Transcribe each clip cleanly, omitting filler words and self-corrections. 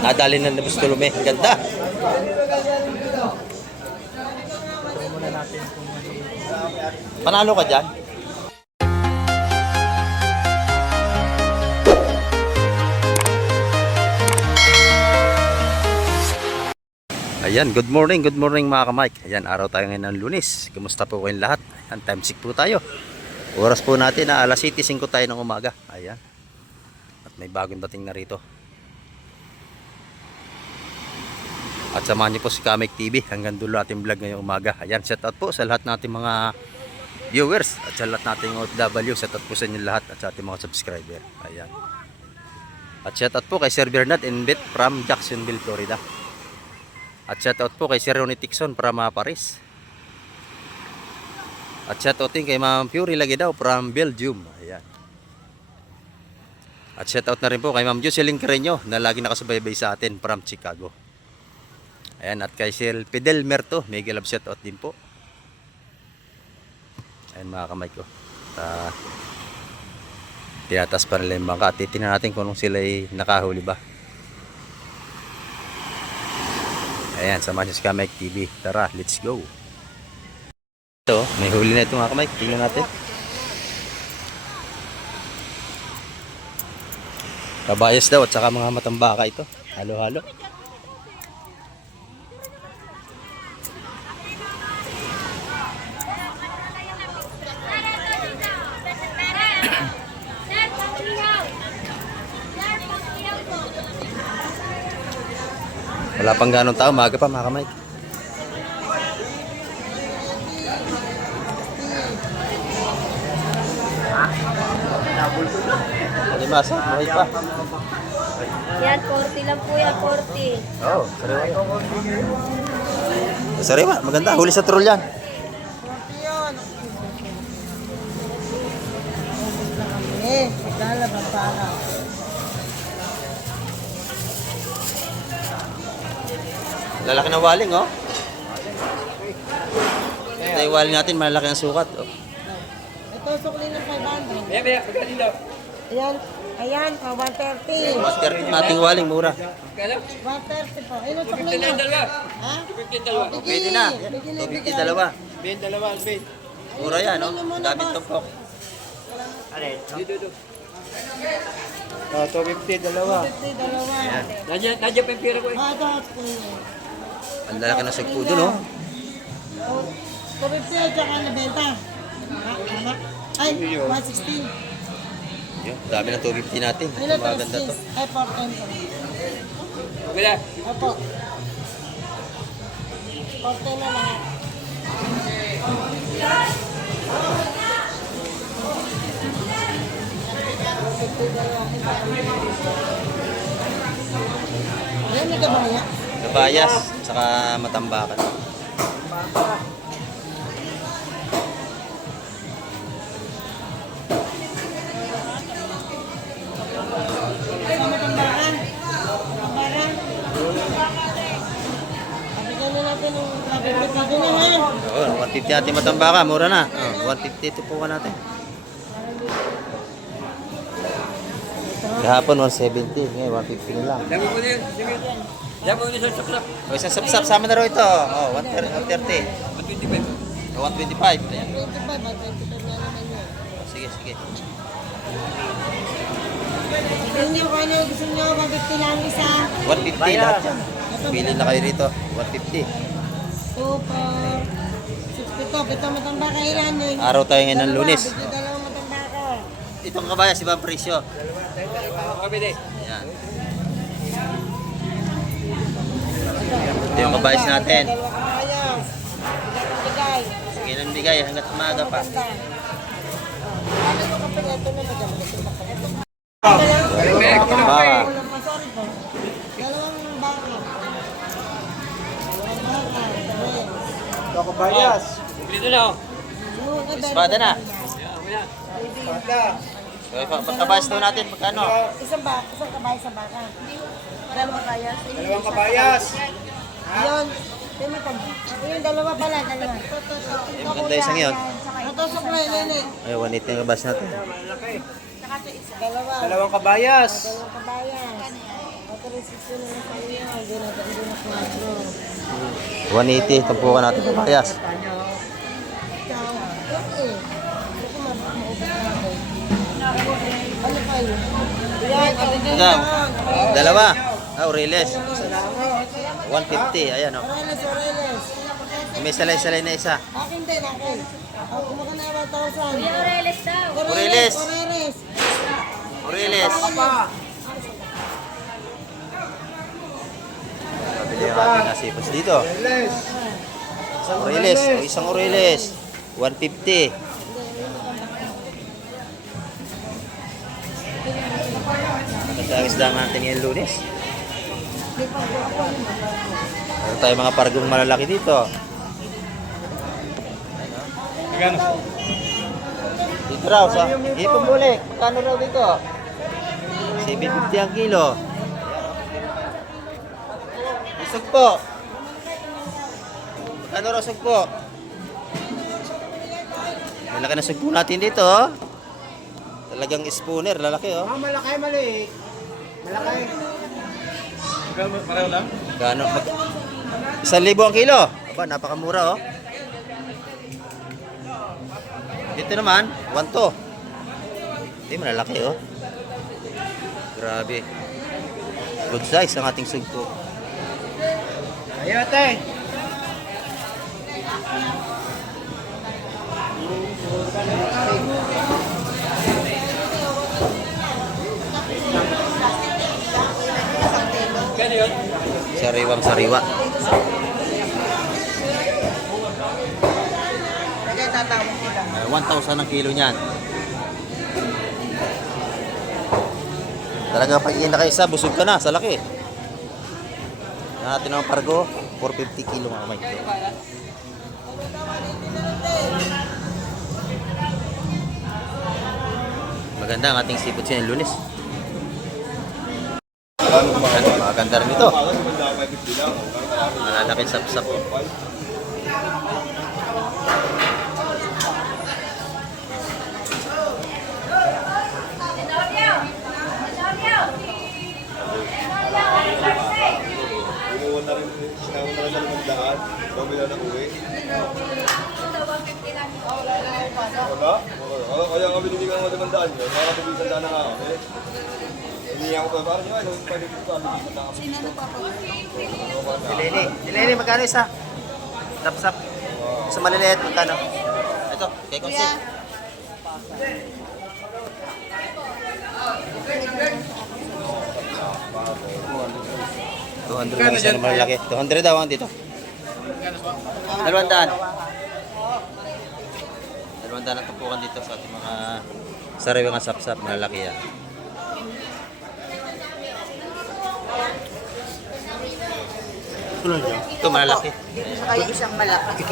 Nadali na ni Bustulume. Ganda. Panalo ka dyan? Ayan, good morning mga ka-Mike. Ayan, araw tayo ngayon ng Lunes. Kumusta po kayong lahat? Ayan, time check po tayo. Oras po natin na alas 7:05 tayo ng umaga. Ayan. At may bagong dating na rito. At samahan niyo po si Ka-Mike TV. Hanggang dulo ating vlog ngayong umaga. Ayan, shout out po sa lahat nating mga viewers. At sa lahat nating OFW. Shout out po sa inyo lahat. At sa ating mga subscriber. Ayan. At shout out po kay Sir Bernard Enbet from Jacksonville, Florida. At shoutout po kay Sir Ronnie Tixon from Paris. At shoutout din kay Ma'am Fury Lagidaw from Belgium. Ayan. At shoutout na rin po kay Ma'am Jocelyn Carreño na lagi nakasubaybay sa atin from Chicago. Ayan, at kay Sir Fidel Merto, mega love shoutout din po. Ayan mga kamay ko. Tinatas pa nila yung bangka. At titignan natin kung sila ay nakahuli ba. Ayan, samahan niyo si Ka-Mike TV. Tara, let's go. Ito, may huli na ito mga Ka-Mike. Tingnan natin. Kabayas daw at saka mga matambaka ito. Halo-halo. Wala pang ganong tao, maaga pa mga Ka-Mike. Alimasa, buhay pa. Yan, 40 lang po yan, 40. Oo, sariwa. Sariwa, maganda. Huli sa troll yan. Maglalabang para. Lalaki ng waling, oh. Ito yung waling natin, malaki ang sukat, oh. Ito, sukli ng 500. Ayan, ayan, 130. 130 nating waling, mura. 130 po. Ayun, sukli na. Ha? Pwede na. 250 dalawa. Ben, dalawa, Ben. Mura yan, oh. Daming tumpok. Dito. 250, dalawa. 50, dalawa. Nadya pa yung pira ko eh. Ito, sukli na. Ang lalaki ng sugpo dun, oh. 250 at saka nabenta. Ay, 160. Yun, dami ng 250 natin. Ayun, Maganda to. 360. Ay, 410 po. Wala. Opo. 410 na lahat. Ayan, may kabaya. Kabayas, saka matambakan. Sama tambakan. Tambakan. Pabigyan na natin ng kapit natin na ha. Oo, 150 natin matambaka, mura na. Oh, 150 ito po natin. Kahapon 170, ngayon 150 na lang. Dami mo na yun. Dami mo na sa saplap. O isang sapsap sama na raw ito. Oh, 130. 125. 125. Ayan. 25 at 25 na naman yun. Sige, sige. Tignan niyo kung ano gusto niyo, 150 lang isa. 150 lahat yan. Pili na kayo rito. 150. 2, 4, 6, 7. Pito matambaka ilan yun. Araw tayo ngayon ng Lunes. Bigyan dalawang matambaka. Itong kabayas, ibang presyo. Kabili. Ayan. Ito yung kabayas natin. Dalawang kabayas. Bigay. Sige nang bigay hanggat umaga pa. Ano yung kapag ito na maganda? Matambaka. Sorry po. Dalawang baka. Dalawang baka. Ito kabayas. Dito na oh. Espada na. Wala. Okay, pagkabayas daw natin, magkano? Isang kabayas sa baka. Dalawang kabayas. Dalawang kabayas. Yun. Yung dalawa pala, dalawa. Maganda isang yun. Natusok na yun, nene. Ay, 180 yung kabayas natin. Dalawa. Dalawang kabayas. Dalawang kabayan. Authorization na sa iyo. Hindi na 180, tumpukan natin kabayas. Okay. Ito maubos natin. Ano kayo? Yan, Ikaw, dalawa. Aureles. 150, ayan o. Oreles, Oreles. May salay-salay na isa. Akin din, akin. Kumuha na 1,000. Kuya Oreles daw. Oreles. Oreles. Aureles. Pabili ang ating asipos dito. Aureles, o isang Aureles. 150. Nakasagis lang natin ngayong Lunes. Meron tayo mga pargong malalaki dito. Dito raw sa Ipon Bulik. Magkano raw dito? 750 ang kilo. Isog po. Magkano raw sugpo? Malaki na sugpo natin dito. Oh. Talagang spooner, lalaki oh. Malaki, maliit. Malaki. Pareho lang? Gano? 1,000 ang kilo. Aba, napakamura oh. Dito naman, 1,200. Hindi, malalaki oh. Grabe. Good size ang ating sugpo. Ayaw, ate. Sariwang sariwa. Ay, 1,000 ang kilo niyan. Talaga pag inakaisa, busog ka na sa laki. Natin ang pargo, 450 kilo mga kamay. Maganda ang ating sipot siya yung Lunes. Maganda rin ito. Malalaki sap-sap. Kaya kami binibigyan ng madamandaan yun. Nakakabigyan na nga kami. Hinihingi ako pa. Parang yun, ano yung pwede ko pa. Sino na Dileni. Dileni, magkano isa? Sap-sap. Sa maliliit, magkano? Ito, kay Konsi. $200 lang isa na malaki. 200 daw ang dito. 200. 200 ang tupukan dito sa ating mga sariwang sap-sap, malalaki yan. Ito malalaki. Kaya isang malaki.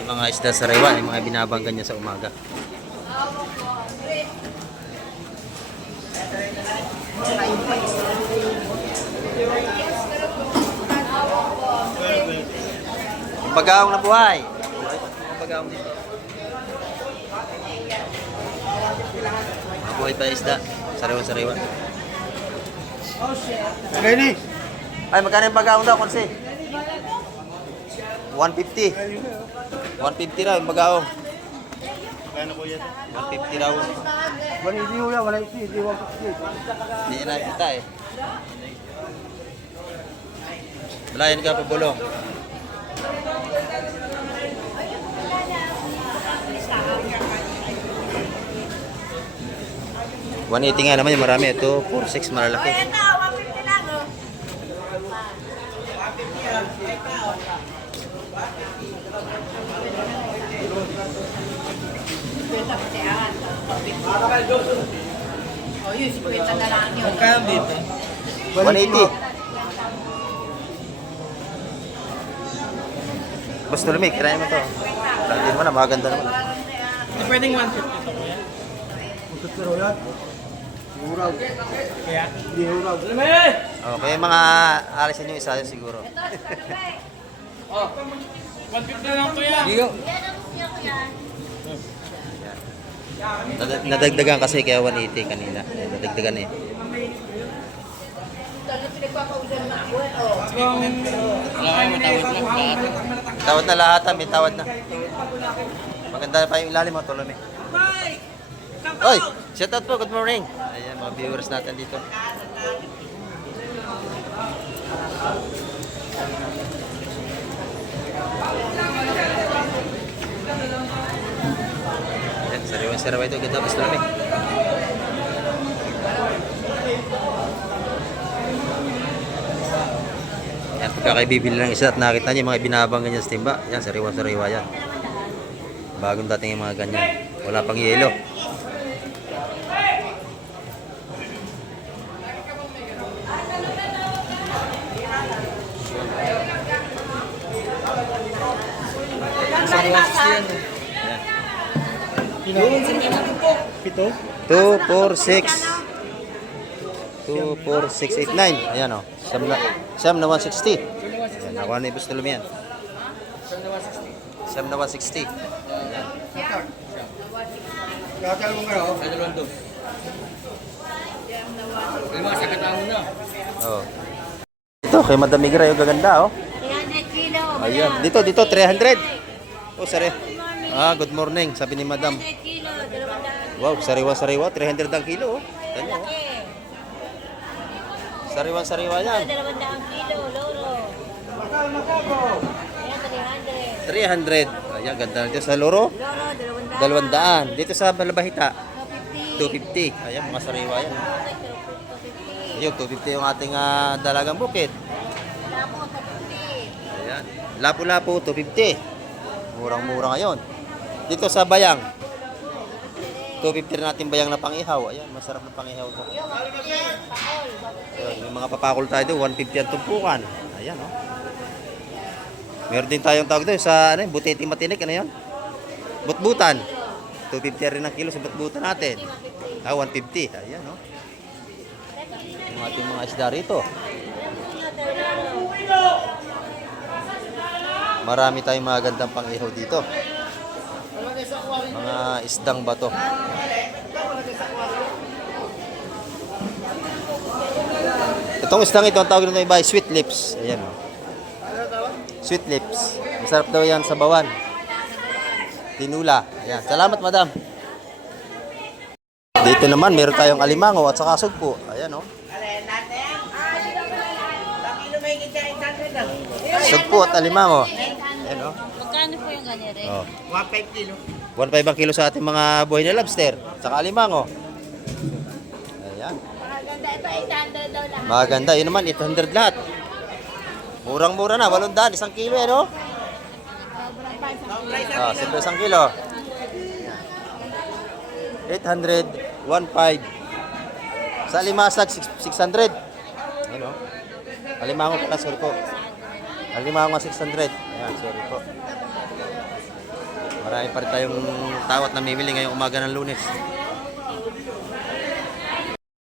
Yung mga isda sariwa, yung mga binabanggan niya sa umaga. Yung bagaong na buhay. Yung bagaong dito. Buhay pa isda. Sariwa-sariwa. Ready? Ay, magkano yung bagaong daw, Konsi? 150. 150 raw yung bagaong. Kaya po yan. 150 raw. Wala hindi ho yan, wala hindi. Hindi ho. Hindi niya nakikita eh. Wala yan ka pabulong. $180 nga naman yung marami. Ito, 4.6 malalaki. Kaya dito. 180. Basta lumik, kirain mo to. Lagyan mo na, maganda naman. Hindi pwedeng 150 ito kuya. Pero yan. Hurag. Kaya? Hindi hurag. Okay, mga alisin nyo isa siguro. Oh, 150 na lang kuya. Yan ang kuya kuya. Nadagdagan kasi kaya 180 kanina. Ayan, nadagdagan eh. Tawad na lahat, may tawad na. Maganda pa yung ilalim mo, tuloy mo. Oy, shout out po, good morning. Ayan, mga viewers natin dito. Ayan, sariwan-sariwa ito, ganda mas tuloy. Yan, pagka kayo bibili ng isa at nakita niyo yung mga binabang ganyan sa timba, yan, sariwa-sariwa yan. Bagong dating yung mga ganyan. Wala pang yelo. Pito? 2, 4, 6. 2, 4, 6, 8, 9. Ayan o. Siyam na 160. Ayan, nakuha na yung bustulom yan. Siyam na 160. Ayan. Kakal mo kayo? Sa dalawang dos. Ay, mga sakatamo na. Oh. Ito, kay Madam Migra yung gaganda oh. 300 kilo. Ayan. Dito, 300. Oh, sari. Ah, good morning, sabi ni Madam. 300 kilo, 200. Wow, sariwa-sariwa. 300 ang kilo oh. Tanyo oh. Sariwa-sariwa yan. 200 kilo, loro. Ayan, 300. 300. Ayan, ganda dito sa Loro. Loro, 200. 200. Dito sa Balabahita, 250. 250. Ayan, mga sariwa yan. 250. Ayun, 250 yung ating dalagang bukid. Lapo, 250. Ayan. Lapu-lapu, 250. Murang-mura ngayon. Dito sa Bayang, 250 rin natin bayang na pangihaw. Ayan, masarap na pangihaw to. Yung pakol, Ayan, yung mga papakol tayo doon, 150 ang tumpukan. Ayan, oh. Meron din tayong tawag doon sa ano, butiti matinik, ano yun? Butbutan. 250 rin ang kilo sa butbutan natin. 150. Ayan, oh. Yung ating mga isda rito. Marami tayong magandang pangihaw dito. Mga isdang bato. Itong isdang ito, ang tawag nito iba ay sweet lips. Ayan, oh. Sweet lips. Masarap daw yan sa bawan. Tinula. Ayan. Salamat, madam. Dito naman, meron tayong alimango at saka sugpo. Ayan, oh. Sugpo at alimango. Ayan, oh. Magkano po yung ganyan rin? Oh. 1.5 kilo. 1.5 ang kilo sa ating mga buhay na lobster. Saka alimango. Ayan. Maganda ito, 800 daw lahat. Maganda. Yun naman, 800 lahat. Murang-mura na. 800. Isang kilo, eh, no? Ah, simple isang kilo. 800, 1.5. Sa alimasag, 600. Ayan, oh. Alimango pala, sorry po. Alimango 600. Ayan, sorry po. Marami pa rin tayong tawat na mimili ngayong umaga ng Lunes.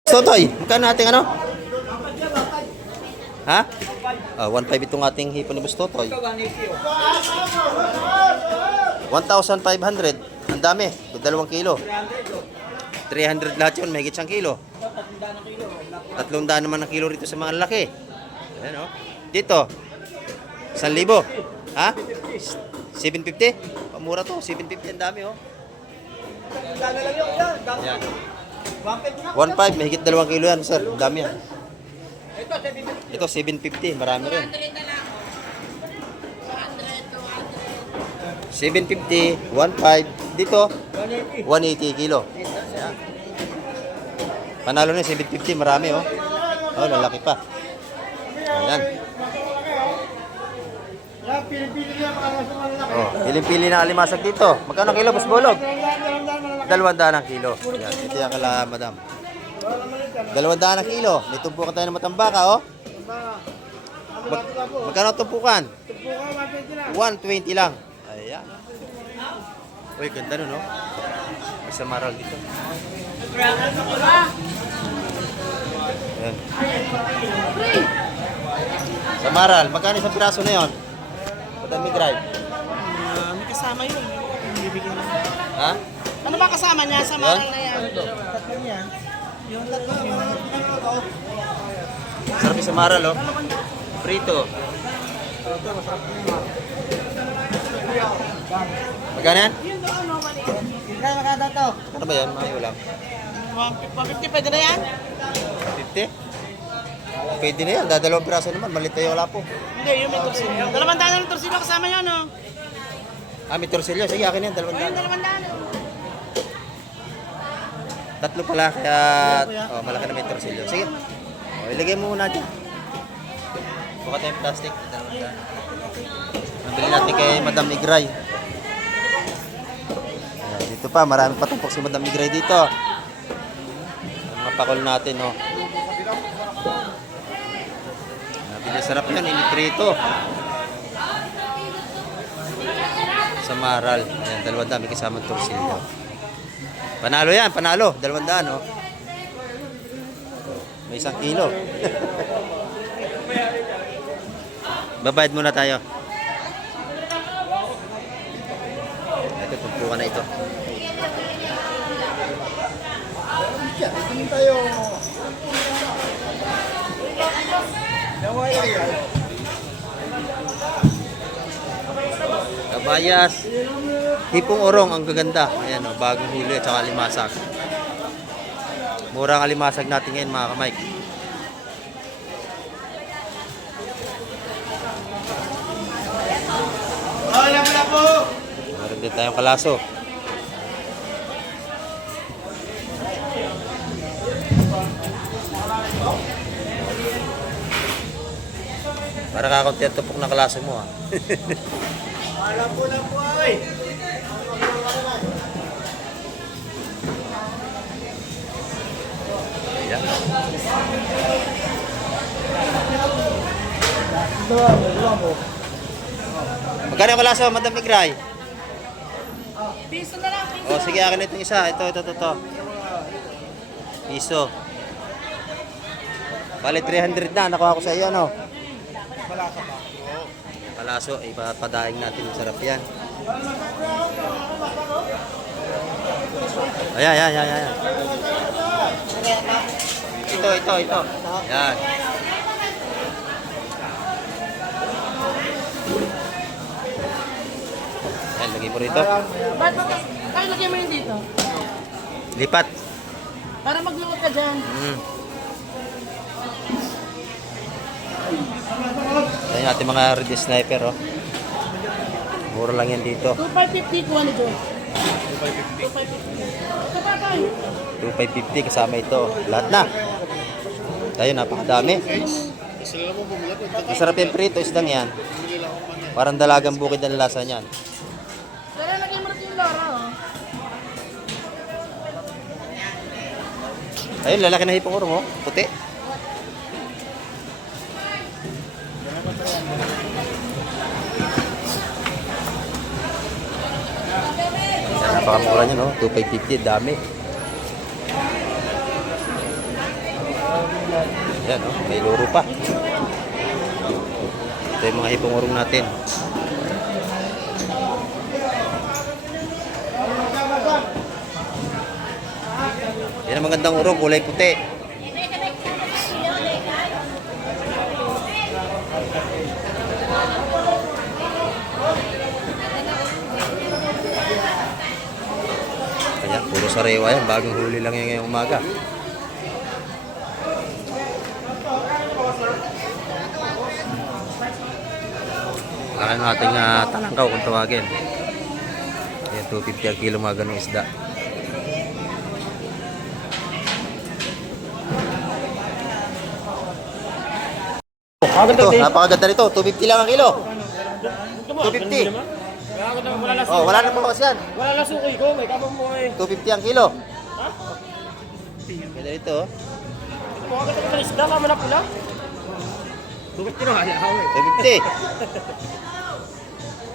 Totoy, magkano natin ano? Ha? 1.5 itong ating hipon ni Boss Totoy. 1,500. Ang dami. 2 kilo. 300 lahat yun. May higit 1 kilo. 300 naman ang kilo rito sa mga laki. Ayan, oh. Dito. 1,000. Ha? 750? Pamura to. 750 ang dami, oh. Ayan. 1.5. May higit 2 kilo yan, sir. Ang dami yan. Ito 750, marami rin. 750, 1.5, dito 180 kilo. Ayan. Panalo na 750, marami oh. Oh, lalaki pa. Ayan. Oh, piling-pili na alimasag dito. Magkano kilo, Boss Bolog? 200 ang kilo. Ayan, ito yung kala, madam. 200 ang kilo. May tumpukan tayo ng matambaka, oh. Magkano tumpukan? 120 lang. Ayan. Uy, ganda nun, no? May samaral dito. Ayan. Samaral, magkano isang piraso na yun? Madami drive. May kasama yun. Bibigyan na. Ha? Ano ba kasama niya sa maral na yan? Sarap yung samaral, oh. Prito. Magkano yan? Kaya makada to. Ano ba yan? Mga ulam. 150 pwede na yan? 50? Pwede na yan. Dadalawang piraso naman. Malit tayo wala po. Hindi, yung may torsilyo. 200 ng torsilyo kasama yan, no? Ah, may torsilyo. Sige, akin yan. 200. Ayun, 200. Tatlo pala. Kaya, oh, malaki na may torsilyo. Sige. Oh, ilagay mo muna dyan. Buka tayong plastic. 200. Nabili natin kay Madam Igray. Ayan, dito pa. Marami pa tumpok si Madam Igray dito. Mga pakol natin, oh. Nabili sarap yan. Initrito. Sa maral. Ayan, 200. May kasamang torsilyo. Panalo yan, panalo. 200, oh. May 1 kilo. Babayad muna tayo. Ito, tumpukan na ito. Kabayas. Hipong orong ang gaganda. Ayan, oh, bagong huli at saka limasag. Mura ang alimasag natin ngayon, mga ka-Mike. Meron din tayong kalaso. Para kakunti ang tupok ng kalaso mo, ha. Ayan. Magkano yung kalaso, Madam Igray? Piso na lang, piso. O, sige, akin itong isa. Ito. Piso. Bale, 300 na. Nakuha ko sa iyo, ano? Kalaso, ipapadaing natin. Masarap yan. Ayan. Ito. Yan. Yan, lagay mo rito. Ba't mo? Kaya lagyan mo yun dito. Lipat. Para magluot ka dyan. Yan yung ating mga red sniper, oh. Mura lang yan dito. 2,550 kuha nito. 2,550. Ito pa tayo. 2,550 kasama ito. Lahat na. Tayo, napakadami. Masarap yung prito, isdang yan. Parang dalagang bukid ang lasa niyan. Tara, lagyan mo natin yung Lara, oh. Ayun, lalaki na hipong urong, oh. Puti. Yan, napakamura niya, no? 2,550, dami. Yan, no? May luro pa. Ito yung mga hipong urong natin. Yan ang magandang urong, kulay puti. Kaya, puro sarewa yan. Bagong huli lang yan ngayong umaga. Laki ng ating talangkaw kung tawagin. Ayan, 250 ang kilo mga ganong isda. Ito, napakaganda nito. 250 lang ang kilo. 250. Oh, wala na po kasi yan. Wala na suki ko, may kapag mo eh. 250 ang kilo. Ganda ito. Mukha ka tayo isda, kama na pula. Bukit tino, hayaw eh. 250.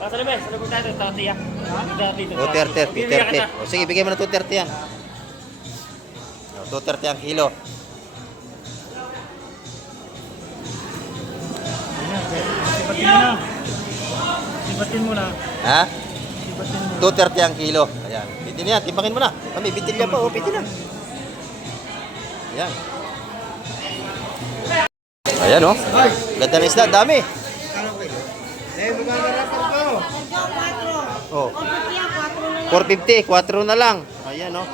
Pasa naman, salubog tayo, tati ah. O, 30. O, sige, bigay mo na 230 yan. O, 230 ang kilo. Sibatin mo na. Ha? 230 ang kilo. Ayan. Ayan, bitin yan. Timbakin mo na. Kami, bitin yan pa. Oh, bitin na. Ayan. Ayan, oh. Ganda ng isda. Dami. Oh. 450. 4 na lang. Ayan, oh.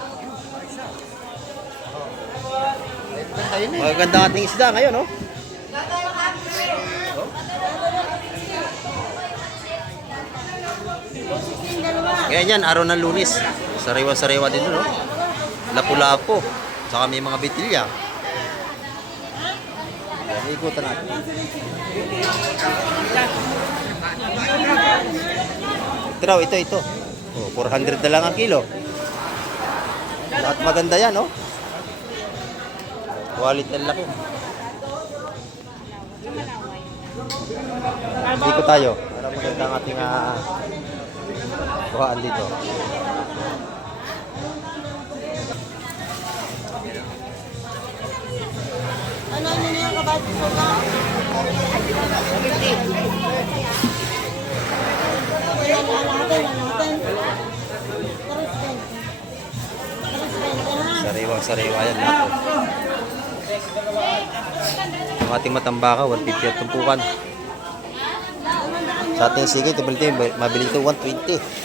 Maganda ating isda ngayon, oh. Ganyan yan, araw ng Lunes. Sariwa-sariwa din doon, no? Lapu-lapo. Saka may mga bitilya. Ayan, ikutan natin. Ito. Oh, 400 na lang ang kilo. At maganda yan, no? Quality ang laki. Ikot tayo. Para maganda ang ating buhaan dito. Ano na yung kabati mo ka? Sariwang-sariwa yan lahat. Ang ating matambaka, 150 at tumpukan. Sa ating sige, mabili ito 120.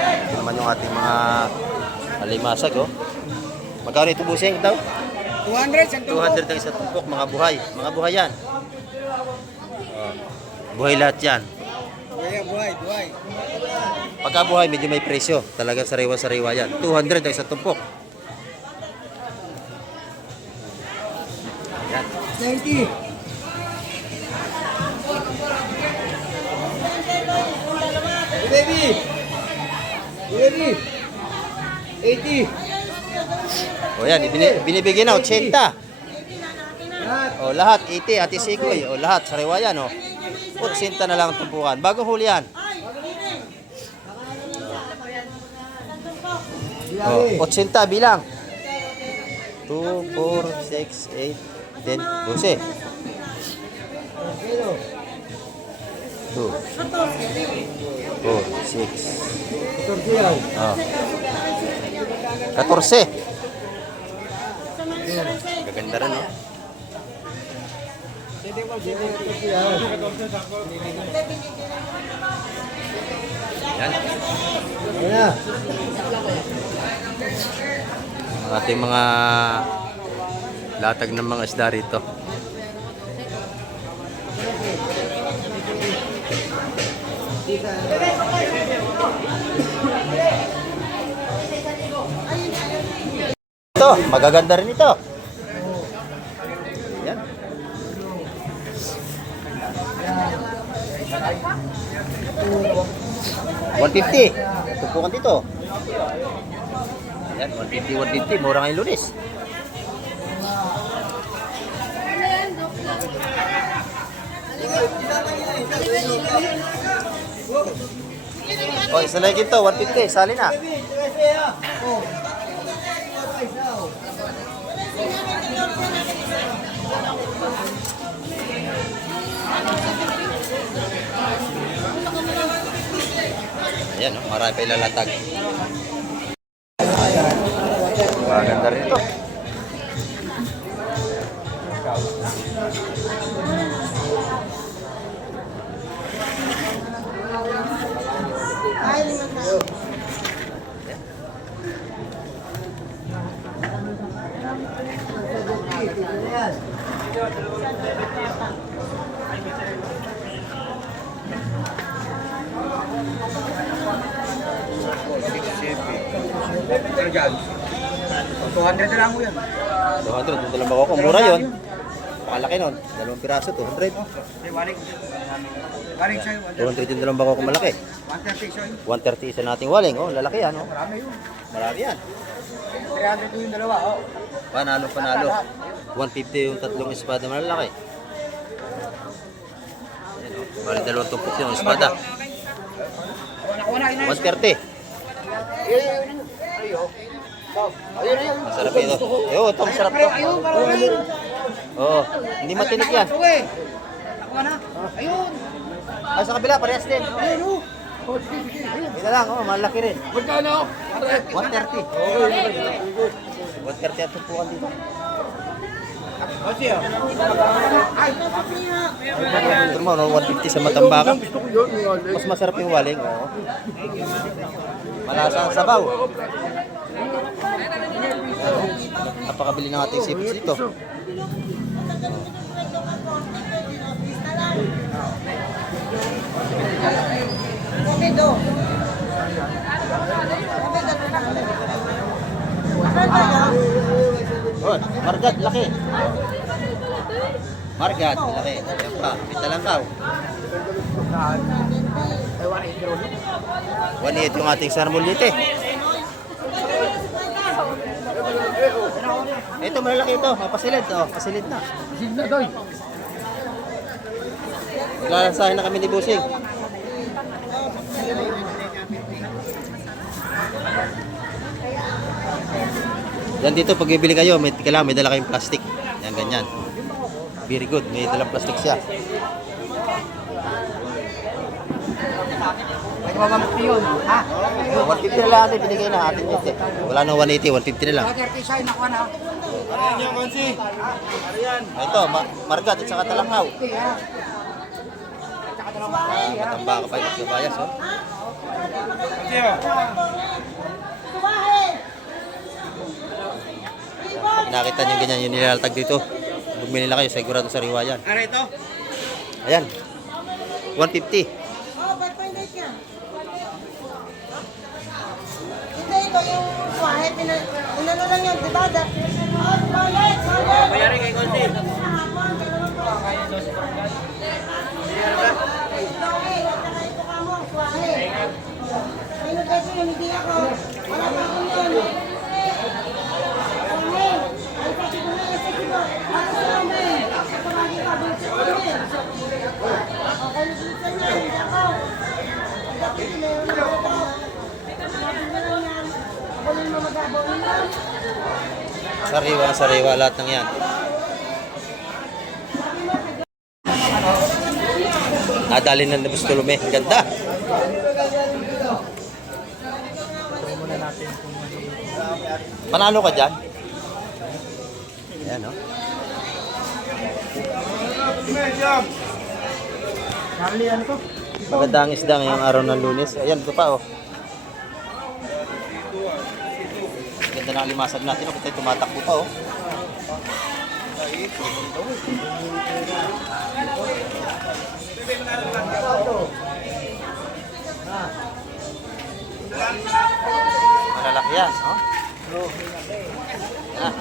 Ito naman yung ating mga alimasag, oh. Magkano ito busing daw? 200 200 ang isang tumpok, mga buhay. Mga buhay yan. Oh. Buhay lahat yan. Buhay. Pagka buhay, medyo may presyo. Talagang sariwa-sariwa yan. 200 ang isang tumpok. Yan. 90. Baby. 80. O yan, binibigyan na 80. O lahat, 80, Ate Sikoy. O lahat, sariwa yan. O. 80 na lang ang tumpukan. Bagong huli yan. O, 80 bilang. 2, 4, 6, 8, 10, 12. 2, 4, 6. 14. Gaganda rin, no? Yan. Ang ating mga latag ng mga isda rito. Ito, magaganda rin ito. Yan. $150. Tumpukan dito. Yan, 150. Mura ngayong Lunes. O, isa lang ito, 150. Sali na. Ayan, no? Marami pa ilalatag. Maganda rin ito. Dyan. 200 na lang mo yan. 200, yung dalawang bako ko. Mura yun. Pakalaki nun. Dalawang piraso, 200. Galing sa'yo. 200 yung dalawang bako ko malaki. 130 sa'yo. 130 isa nating waling. Oh, lalaki yan. Oh. Marami yun. Marami yan. 300 yung dalawa. Oh. Panalo. 150 yung tatlong espada malalaki. Ayan, oh. Bali dalawang tumpok yung espada. 130. Masarap ito. Yo, ito masarap to. Oo, hindi matinik yan. Ay, sa kabila, parehas din. Ito lang, oh, malaki rin. Magkano? 130. 130 at tumpukan dito. Ito mo, no, 150 sa Matambaka. Mas masarap yung waling, oo. Malasa ang sabaw. Napakabili ng ating sipits dito. Oh, margat, laki. Margat, laki. Ayan pa, pitalangkaw. 1.8 yung ating sarmulite. Ito, malalaki ito. Pasilid, oh, pasilid na. Maglalasahin na kami ni Busing. Yan dito, pag bibili kayo, kailangan may dala kayong plastic. Yan, ganyan. Very good, may dalang plastic siya. Pwede mo mamukti yun, ha? 150 na lang natin, binigay na atin dito. Wala nang 180, 150 na lang. 30 siya, nakuha na. Ito, margat at saka talanghaw. Matambaka pa yung kabayas, oh. Pag nakita nyo ganyan yung nilaltag dito, bumili na kayo, sigurado sa riwa yan. Ano ito? Ayan, 150. Ito yung swahit, inano lang yung dibada. Mayari kay Konti. Sariwa lahat ng yan. Nadali na ng Bustulume. Ganda. Panalo ka dyan? Ayan, no? Maganda ang isda ngayong araw ng Lunes. Ayan, ito pa, oh. Ganda ng limasag natin. Oh, kita tumatakbo pa, oh. Malalaki yan, oh. Ah.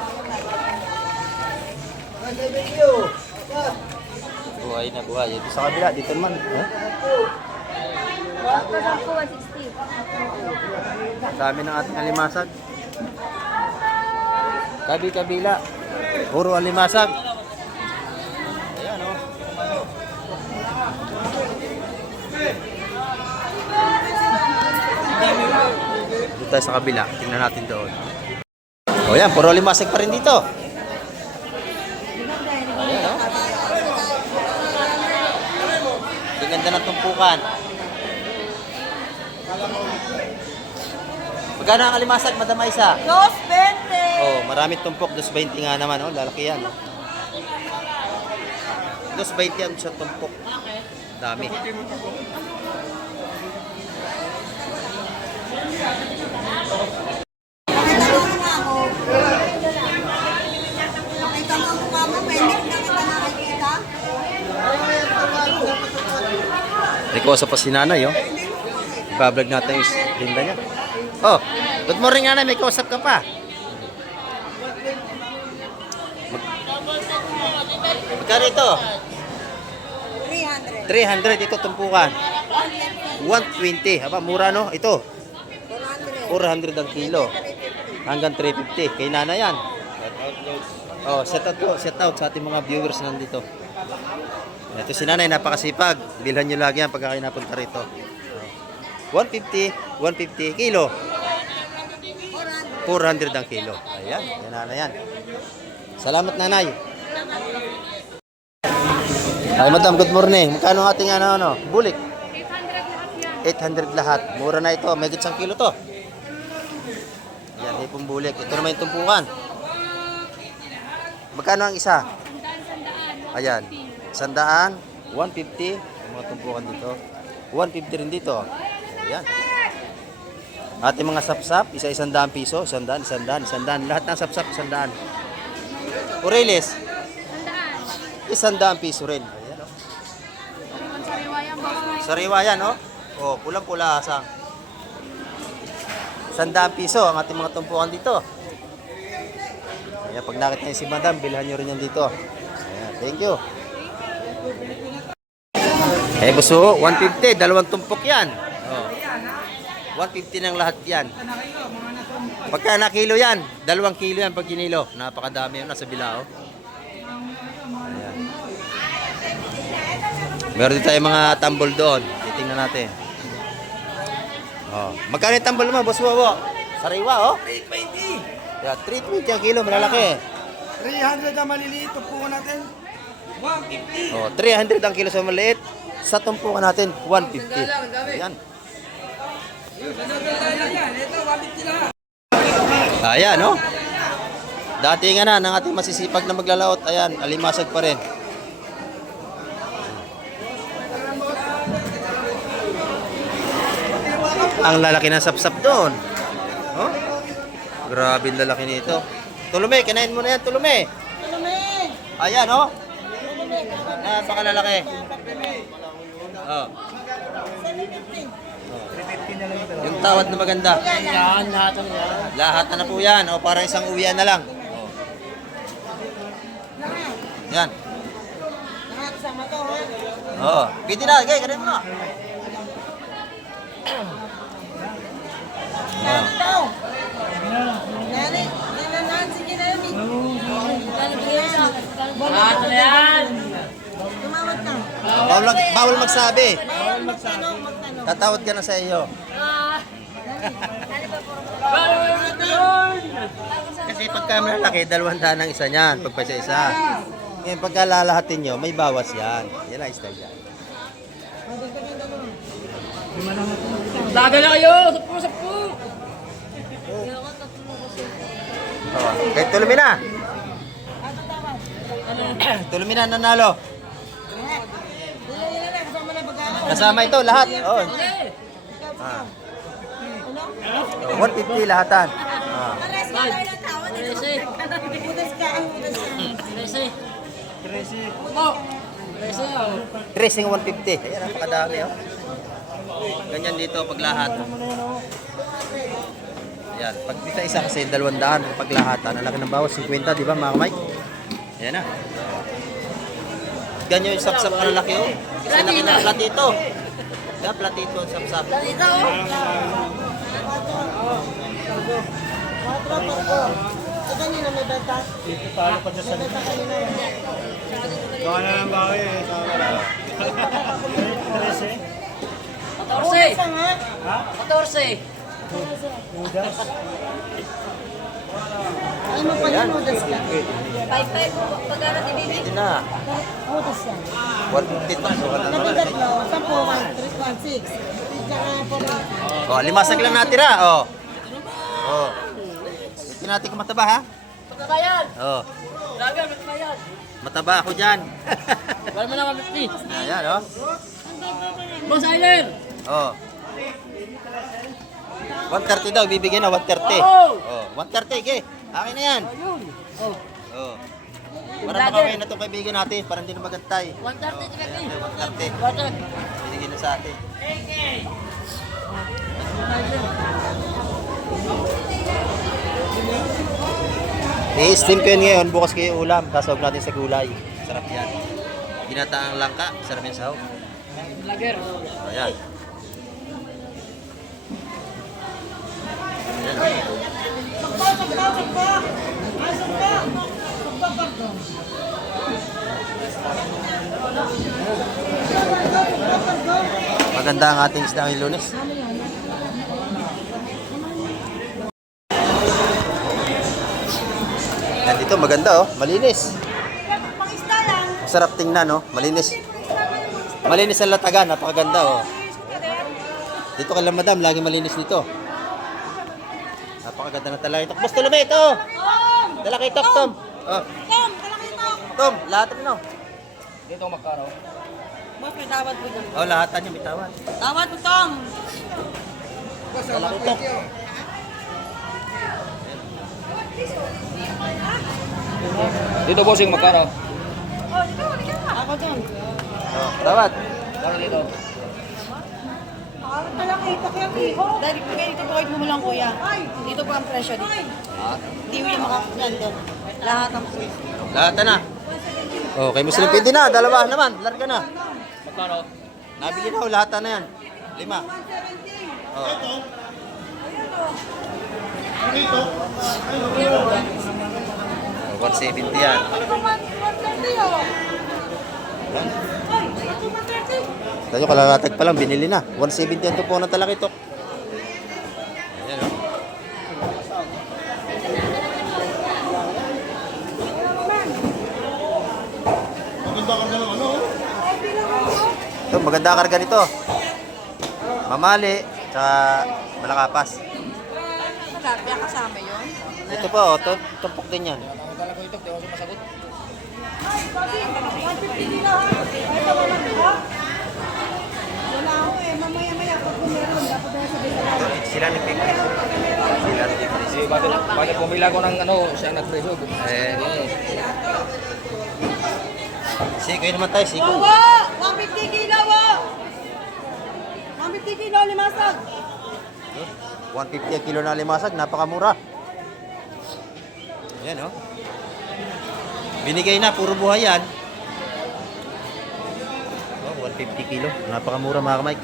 Buhay na buhay. Ito sa kabila, dito naman. Eh? Pagkakang po, 160. Dami ng ating alimasag. Kabi-kabila. Puro alimasag. Ayan, oh. Dito tayo sa kabila. Tingnan natin doon. O yan, puro alimasag pa rin dito. Ayan, oh. Ang ganda ng tumpukan. Magkano ang alimasag, Madam Aisa? 2.20! Oh, marami tumpok, 2.20 nga naman, oh, lalaki yan. 2.20 ang sa tumpok. Dami. Nakita mo ang mukha mo, pwede na kita nakikita. Rikosa pa si nanay, oh. Ibablog natin yung linda niya. Oh, good morning nanay, may kausap ka pa. Magkano ito? 300. 300 ito tumpukan. 120. Aba, mura no? Ito. 400 ang kilo. Hanggang 350. Kay nana yan. Oh, shout out sa ating mga viewers nandito. Ito si nanay, napakasipag. Bilhan nyo lagi yan pagka kayo napunta rito. 150 kilo. 400 ang kilo. Ayan, yan na yan. Salamat nanay. Ay madam, good morning. Magkano ang ating bulik? 800 lahat. Mura na ito. May 1 kilo to. Ayan, hipong bulik. Ito naman yung tumpukan. Magkano ang isa? Ayan. 100, 150. Yung mga tumpukan dito. 150 rin dito. Ayan. Ating mga sapsap, isa-100 piso. 100, 100, 100. Lahat ng sapsap, 100. Oreles? 100 piso rin. Ayan, oh. Sariwa yan, oh. Oh, pulang-pula asang. 100 piso ang ating mga tumpukan dito. Ayan, pag nakita niyo si madam, bilhan niyo rin yan dito. Ayan, thank you. Eh, buso, 150, 2 tumpok yan. Oh. 150 ng lahat yan. Pagka na kilo yan, 2 kilo yan pag kinilo. Napakadami yun, nasa bilao. Ayan. Meron din tayo mga tambol doon. Titingnan natin. Oh. Magkano yung tambol mo, boss Wowo? Sariwa, oh? 320. Yeah, 320 ang kilo, malalaki. 300 ang maliliit. Tupukan natin. 150. Oh, 300 ang kilo sa maliit. Sa tumpukan natin, 150. Ayan. Ayan, no? Dati nga na, ng ating masisipag na maglalaot, ayan, alimasag pa rin. Ang lalaki ng sapsap doon. Oh? Grabe ang lalaki nito. Tulume, kinain mo na yan, Tulume. Ayan, oh. Napakalalaki. Oh. Yung tawad na maganda. Yan, lahat ng yan. Lahat na po yan. O, parang isang uwian na lang. O. Yan. Lahat sama to, ha? Oo. Pwede na. Okay, kanin mo na. Nani daw? Nani? Nananan, sige na yun. Ito na yan. Tumawag ka. Bawal magsabi. Bawal magtanong. Tatawad ka na sa iyo. Kasi pagka malaki, 200 ang isa niyan. Pag pa isa. Ngayon, pagka lalahatin nyo, may bawas yan. Yan ang style yan. Daga na kayo! Sapu! Oh. Kahit Tulume na. Tulume na nanalo. Kasama ito lahat. Oh. Ah. 150 lahatan. Ah. Udas ka, ang udas ka. Tracing 150. Ayan, napakadami, oh. Ganyan dito pag lahat. Ayan, pag isa kasi 200 pag lahatan. Ang laki ng bawas, 50, di ba mga kamay? Ayan na. Ganyan yung sapsap na laki, oh. Kasi laki ng platito. Kaya platito ang sapsap. Dito, oh. Sa kanina may benta? Paano pa dyan sa May benta kanina. gawa na ng bawi eh. 14. Isa nga. 14. Udas. Ay mo pala, udas ka. 5-5 po. Pagkano tibili? Hindi na. Udas yan. 150 pa. So, Nabigatlo, 10, 1, 3, 1, 6. Tsaka po rin. oh, limasag lang natira, oh. Oh. Hindi natin kung mataba, ha? Mataba yan. Oh. Dagan, mataba yan. Mataba ako dyan. Wala mo na 150. Ayan, oh. Boss Island. Oh. 130 daw, bibigyan na 130. Oh! Oh, 130, okay. Akin na yan. Oh. Oh. Para makawin na itong kaibigan natin, para hindi na magantay. 130 tibili. 130. Water. Binigyan na sa atin. I-steam ko yun ngayon, bukas kayo ulam, kasawag natin sa gulay. Sarap yan. Ginataang langka, sarap yan sahog. Lager. Ayan. Maganda ang ating isda ngayong Lunes. Ito maganda oh, malinis. Pangisda lang. Sarap tingnan no, malinis. Malinis ang latagan, napakaganda oh. Dito kay madam, lagi malinis dito. Napakaganda na talaga ito. Boss Tolome, ito. Dala kay Tok, Tom. Oh. Tom, kalaki to. Tom, lahat no. Dito ako magkaraw. Boss, may tawad po dyan. Oh, lahatan niya may tawad. Tawad mo, Tom. Dala kay Tok. Dito bossing magkaraw. Ako dun. Oh, tawad. Dito dito. Tawad na lang ito kaya piho. Dahil kaya dito po mo lang kuya. Dito po ang presyo dito. Hindi mo yung makakunan doon. Lahat ang presyo. Lahatan na. Oh, kay Muslim pwede na, dalawa naman, larga na. Magkano? Nabili na oh, lahatan na yan. 5. Oh. Oh, 170 yan. Tayo kalalatag pa lang, binili na. 170 yan to po ng talakitok. Ayan oh. Ito, maganda karga nito. Mamali, tsaka malakapas. Tilapia kasama yun. Ito po, oh, tumpok din yan. Magkala ko ito, di ako masagot. Wala ako eh. Mamaya-maya pag meron. Dapat na sabi sa Sila nagpipreso. Sila nagpipreso. Kasi bakit pumila ko ng ano, siya nagpreso. Sikoy naman tayo, sikoy. Wawa! 150 kilo, wo! 150 kilo, limasag. 150 ang kilo na limasag, napakamura. Ayan oh. Binigay na, puro buhay yan. Oh, 150 kilo, napakamura mga kamay.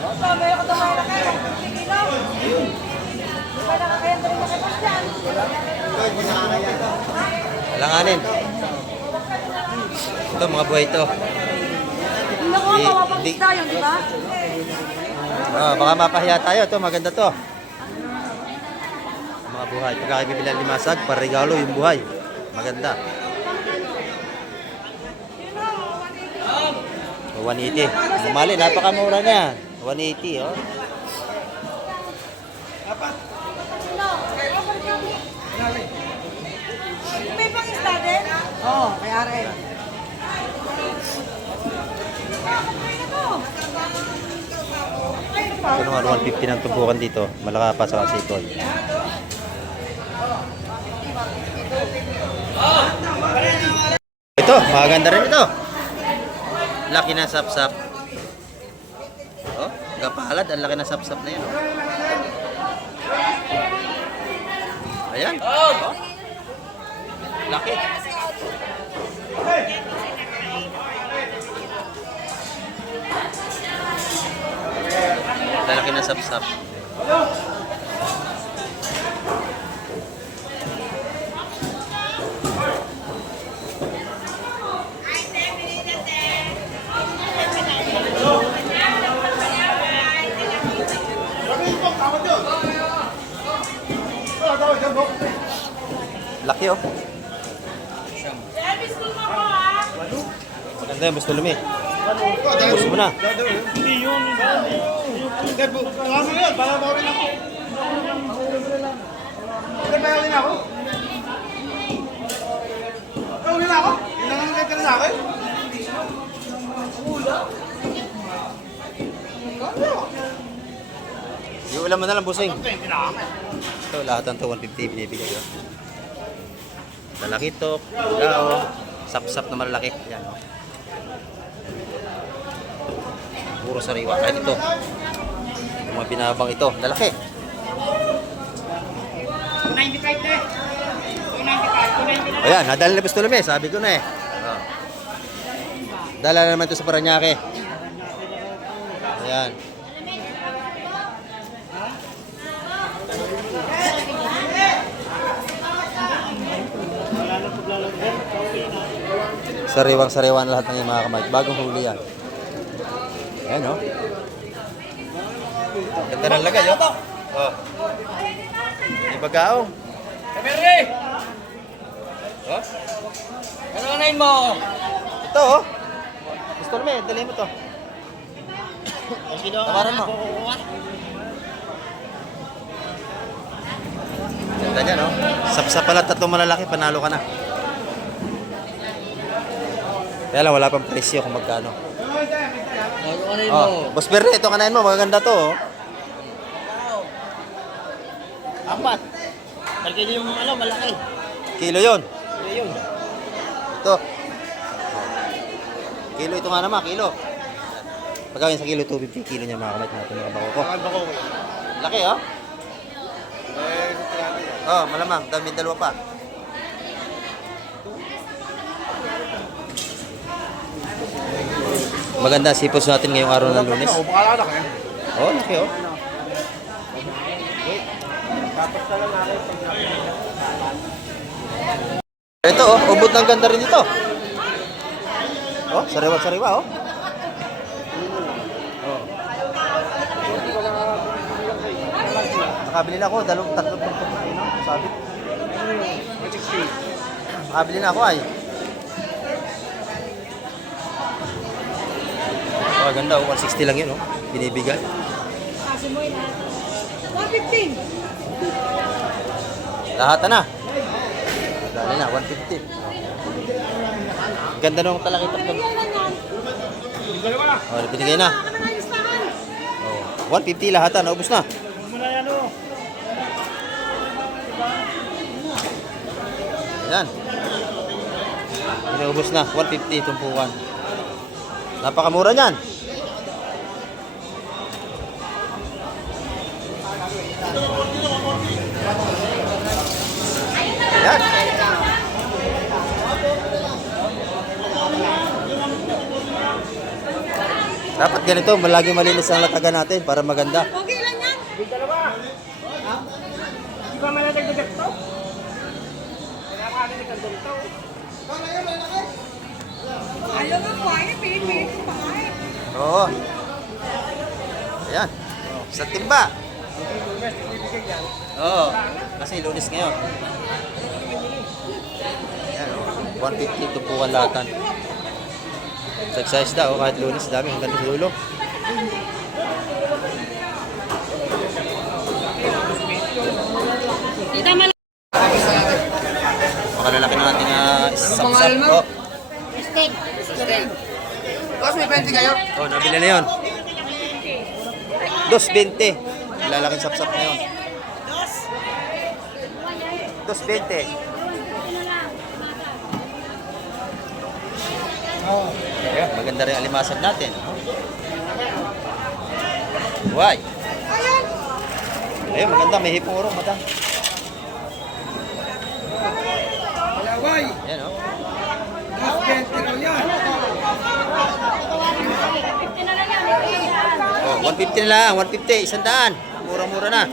Opo, meron ka tumayo na kayo. 150 kilo. Di ba nakakaya tayo makipas dyan? Alanganin. Ito, mga buhay ito. Hindi ko, Hindi- mapapagis tayo, di ba? Oh, baka mapahiya tayo. Ito, maganda to. Mga buhay. Pagka bibili ng limasag, parigalo yung buhay. Maganda. Oh, 180. Mali, napakamura na yan. 180, oh. May pangisda din? Oo, kay RM. Ito naman, 150 ng tumpukan dito. Malaka pa sa sikoy. Ito, maganda rin ito. Laki na sapsap. Oh, kapalad, ang laki na sapsap na yan. Oh. Ayan. Oh. Laki. Lalaki na sapsap. Laki oh. Maganda yung gusto lumi. Gusto mo na. Yung ulam mo na lang, busing. Ito, lahat ng 150 binibigay. Oh. Lalaki to, gao, sap-sap na malalaki. Yan, oh. Puro sariwa. Kahit ito. Yung mga binabang ito, lalaki. 295 eh. 295. Ayan, nadala na gusto lumi. Sabi ko na eh. Oh. Dala na naman ito sa Paranaque. Ayan. Sariwang-sariwa na lahat ng mga kamay. Bagong huli yan. Ayan, oh. Ganda ng lagay, oh. Oh. Ibagaong. Kamere! Oh. Ano na mo? Ito oh. Gusto naman, dali mo to. Tawaran mo. Ganda niya, no? Sapsap pala, tatlong malalaki, panalo ka na. Kaya lang, wala pang presyo kung magkano. Ano Oh, Boss Bernie, ito kanain mo, magaganda to, oh. Apat. Kasi yung ano, malaki. Kilo yon. Yun. Ito. Kilo ito nga naman, kilo. Pagkawin sa kilo, 250 kilo niya mga kamay natin mga bako ko. Laki, oh. Oh, malamang, dami dalawa pa. Maganda sipos natin ngayong araw ng Lunes. Oh, laki, oh. Ito, oh, ubod ng ganda rin ito. Oh, sariwa-sariwa, oh. Oh. Nakabili na ako, tatlong tumpok na ino, sabi. Nakabili na ako ay. Oh, ganda, oh, 160 lang yun, oh. Binibigay. 115. Lahat na. Dali na, 150. Ganda nung talakitak doon. Oh, binigay na. Oh, 150 lahatan, naubos na. Ayan. Inaubos na, 150 tumpukan. Napakamura niyan. Ayan. Dapat ganito, malagi malinis ang latagan natin para maganda. Okay lang yan. Di ba may nagdagdag to? Kaya kami nagdagdag to. Ayaw nga po, ay pilit-pilit yung pakain. Oo. Ayan. Sa timba. Oo. Kasi Lunes ngayon. Ayan, oh. 150 tumpukan lahatan. Sa exercise daw, kahit Lunes, dami hanggang sa dulo. Makalalaki na natin sapsap. Oh. Tapos may 20 kayo? Oh, nabili na yun. 2.20. Lalaking sapsap na yun. 2.20. Ayan, maganda rin alimasag natin. Why? Ayun, maganda. May hipong urong, madam. Malaway! Ayan, oh. 20 raw yan! Oh, 150 na lang. 150. 100. Mura-mura na.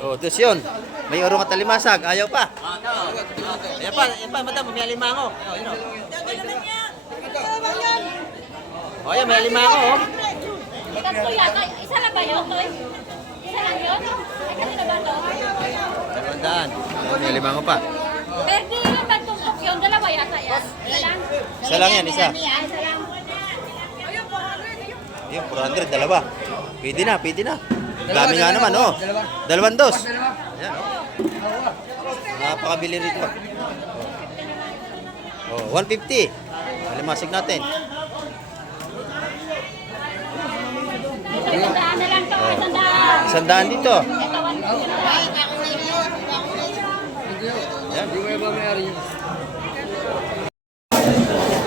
Oh, dos yun. May urong at alimasag. Ayaw pa. Ayan pa, madam. May alimango. Oh, ayan, may alimango, oh. Ikan po yata. Isa lang ba yun, Toy? Isa lang yun? Ay, kanina ba ito? 200. May alimango pa. Pero di yun, pagtutok yun. Dalawa yata yan. Isa lang? Isa lang yan, isa. Ay, isa lang. Ayun, 400, dalawa. Pwede na, pwede na. Dami nga naman, oh. 200. Ayan, oh. Napakabili rito. Oh, 150. Alimasig natin. Ito, 100 na lang to. Oh. 100 100. dito. Ito, 100 na lang. Ayan.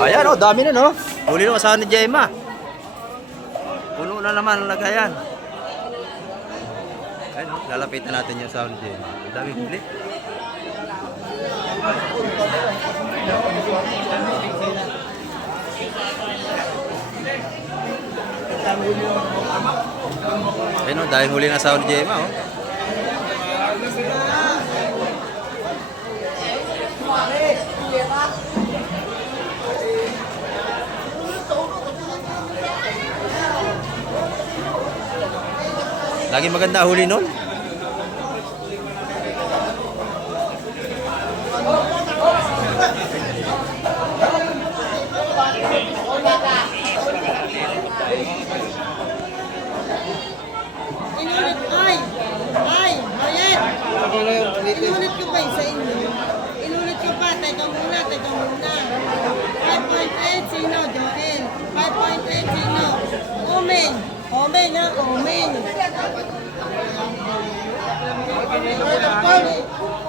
Ayan, oh, dami na, no? Huli ng asawa ni Gemma. Puno na naman ang lagayan. Ayan, oh, lalapitan natin yung asawa ni Gemma. Ang daming huli. Ayun, oh, dahil huli ng asawa ni Gemma, oh. Lagi maganda huli nun. Inulit, Marian! Inulit ko pa yun sa inyo. Inulit ko pa, teka muna. 5.8, sino? Joel. 5.8, sino? Omen ha, Omen.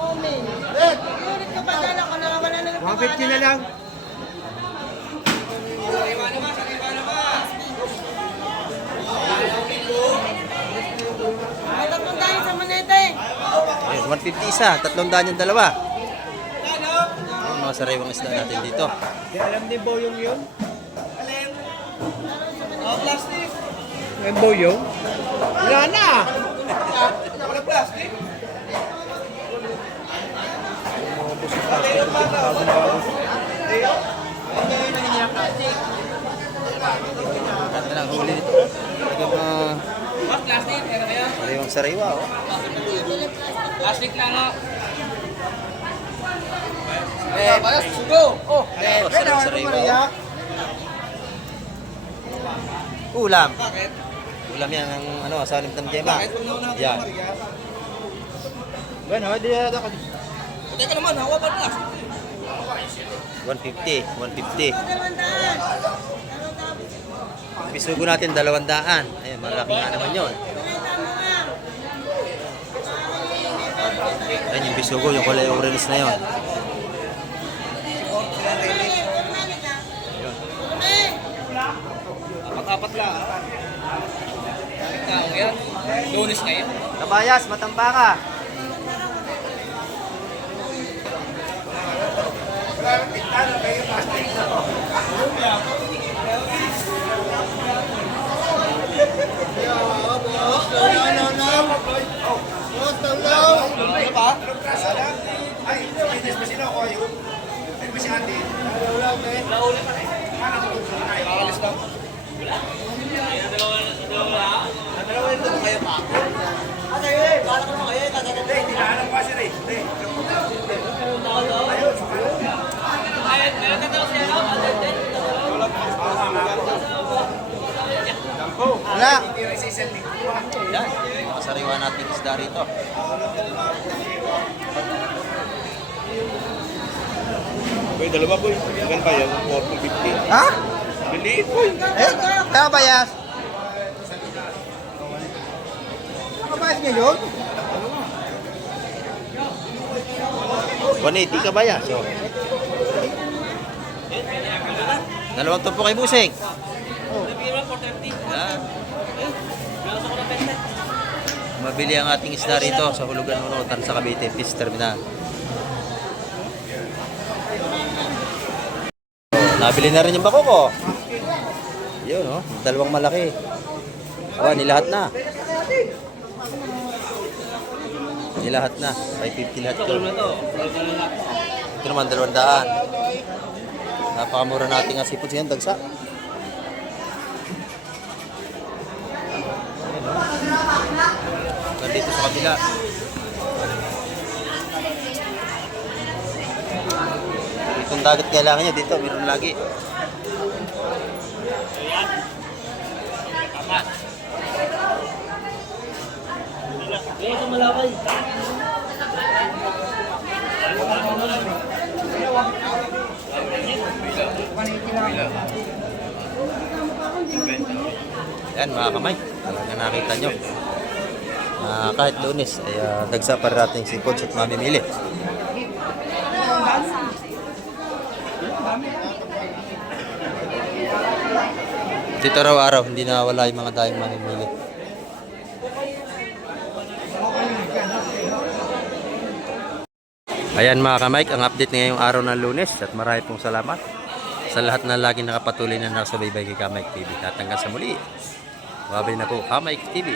Omen. Inulit ko pa, dala ko, nakawala na ng 150 na lang. Ay, tapong tayo sa manete. Ayun, 150 isa, 300 yung dalawa. Ayun, mga sariwang isda natin dito. Di alam ni Boyong yun? Plastic. May Boyong? Wala na. Wala plastic. Ganda ng huli nito. Talagang sariwang sariwa. Oh. Plastic lang o. Bayas, sugo! Oh! Ito, sariwang sariwa. Ulam. Ulam yan ng ano, asalim ng Gemma. Yan. Bueno, di na ako. Teka naman, hawa ba plastic? 150. 150. 200. Pisugo natin 200. Ayun, malaki nga naman yun. Ayun yung bisugo, yung kulay orange na yun. Apat lang. Tao yan. Lunes na yan. Kabayas, matamba ka. Wala. Yan, mga sariwa natin isda rito. Boy, dalawa boy. Ilan ba yan? 450. Ha? Biliit boy. Kaya bayas. Nakabayas niya yun? 180 kabayas. So. Dalawang tumpo kay Busing. Yan. Mabili ang ating isda rito sa Hulugan Unutan sa Cavite Fish Terminal. Nabili na rin yung bako ko. Yun, oh, dalawang malaki. Oh, nilahat na. Nilahat na. 550 lahat ko. Ito naman 200. Napakamura natin ang sipot siya, dagsa. Nandito sa kabila. Itong dagat kailangan niya dito, meron lagi. Yan mga kamay, talaga nakita nyo. Kahit Lunes ay dagsa pa rin natin si Pods at mamimili. Dito araw-araw, hindi na wala yung mga dayong mamimili. Ayan mga kamay, ang update ngayong araw ng Lunes at marami pong salamat sa lahat na laging nakapatuloy na nakasabaybay kay Kamay TV. Tatanggal sa muli. Babay na po, Kamay TV.